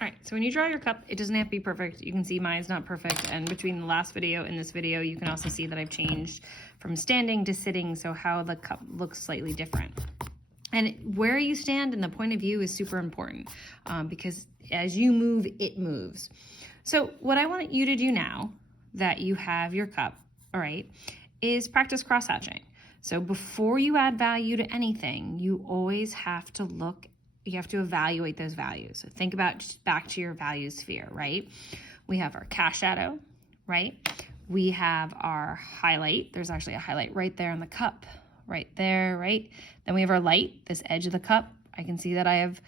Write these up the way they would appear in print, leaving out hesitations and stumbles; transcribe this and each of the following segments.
All right, so when you draw your cup, it doesn't have to be perfect. You can see mine's not perfect, and between the last video and this video, you can also see that I've changed from standing to sitting, so how the cup looks slightly different. And where you stand and the point of view is super important because as you move, it moves. So what I want you to do now that you have your cup, all right, is practice cross-hatching. So before you add value to anything, you always have to you have to evaluate those values. So think about just back to your value sphere, right? We have our cast shadow, right? We have our highlight. There's actually a highlight right there in the cup, right there, right? Then we have our light, this edge of the cup. I can see that I have,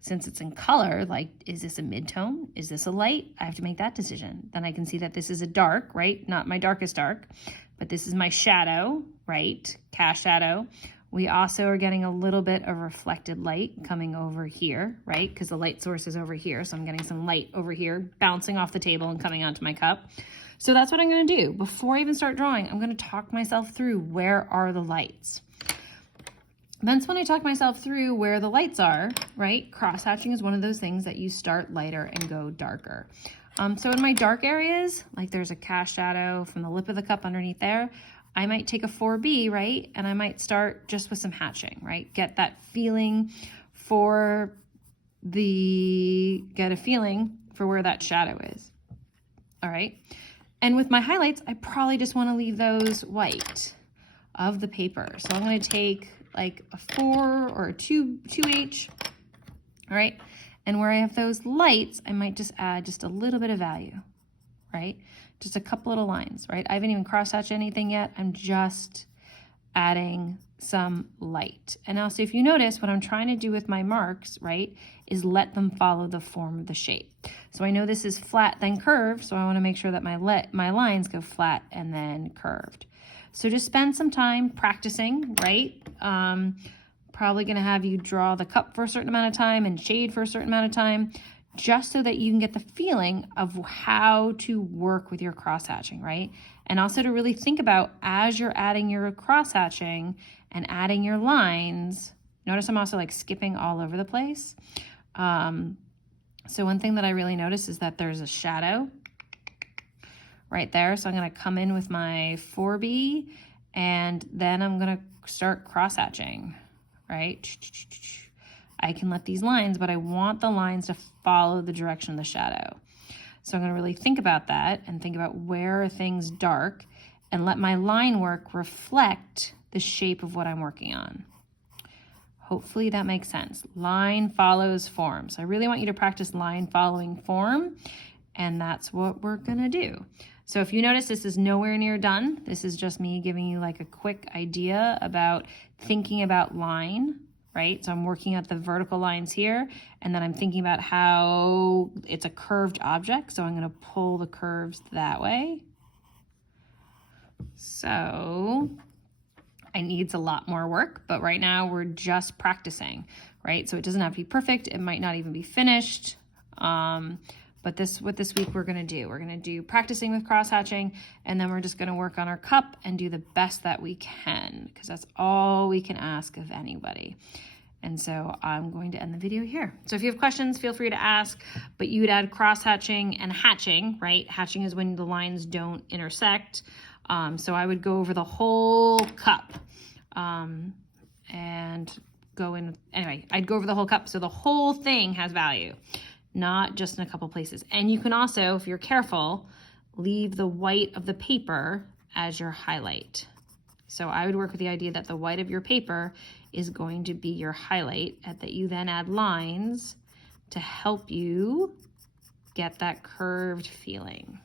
since it's in color, like, is this a mid-tone? Is this a light? I have to make that decision. Then I can see that this is a dark, right? Not my darkest dark, but this is my shadow, right? Cast shadow. We also are getting a little bit of reflected light coming over here, right? Because the light source is over here. So I'm getting some light over here bouncing off the table and coming onto my cup. So that's what I'm going to do. Before I even start drawing, I'm going to talk myself through where are the lights. Then when I talk myself through where the lights are, right? Cross-hatching is one of those things that you start lighter and go darker. So in my dark areas, like there's a cast shadow from the lip of the cup underneath there, I might take a 4B, right? And I might start just with some hatching, right? Get a feeling for where that shadow is. All right. And with my highlights, I probably just want to leave those white of the paper. So I'm going to take like a 4 or a 2H. All right. And where I have those lights, I might just add just a little bit of value, right? Just a couple little lines, right? I haven't even cross-hatched anything yet. I'm just adding some light. And also, if you notice, what I'm trying to do with my marks, right, is let them follow the form of the shape. So I know this is flat, then curved, so I want to make sure that my lines go flat and then curved. So just spend some time practicing, right? Probably going to have you draw the cup for a certain amount of time and shade for a certain amount of time, just so that you can get the feeling of how to work with your cross-hatching, right? And also to really think about, as you're adding your cross-hatching and adding your lines, notice I'm also like skipping all over the place. So one thing that I really notice is that there's a shadow right there. So I'm gonna come in with my 4B and then I'm gonna start cross-hatching, right? I can let these lines, but I want the lines to follow the direction of the shadow. So I'm going to really think about that and think about where are things dark and let my line work reflect the shape of what I'm working on. Hopefully that makes sense. Line follows form. So I really want you to practice line following form, and that's what we're going to do. So if you notice, this is nowhere near done. This is just me giving you like a quick idea about thinking about line. Right? So I'm working at the vertical lines here, and then I'm thinking about how it's a curved object. So I'm going to pull the curves that way. So it needs a lot more work, but right now we're just practicing, right? So it doesn't have to be perfect. It might not even be finished. But what this week we're going to do. We're going to do practicing with cross-hatching, and then we're just going to work on our cup and do the best that we can, because that's all we can ask of anybody. And so I'm going to end the video here. So if you have questions, feel free to ask, but you would add cross-hatching and hatching, right? Hatching is when the lines don't intersect. So I would go over the whole cup and go in, anyway, I'd go over the whole cup. So the whole thing has value, not just in a couple places. And you can also, if you're careful, leave the white of the paper as your highlight. So I would work with the idea that the white of your paper is going to be your highlight, and that you then add lines to help you get that curved feeling.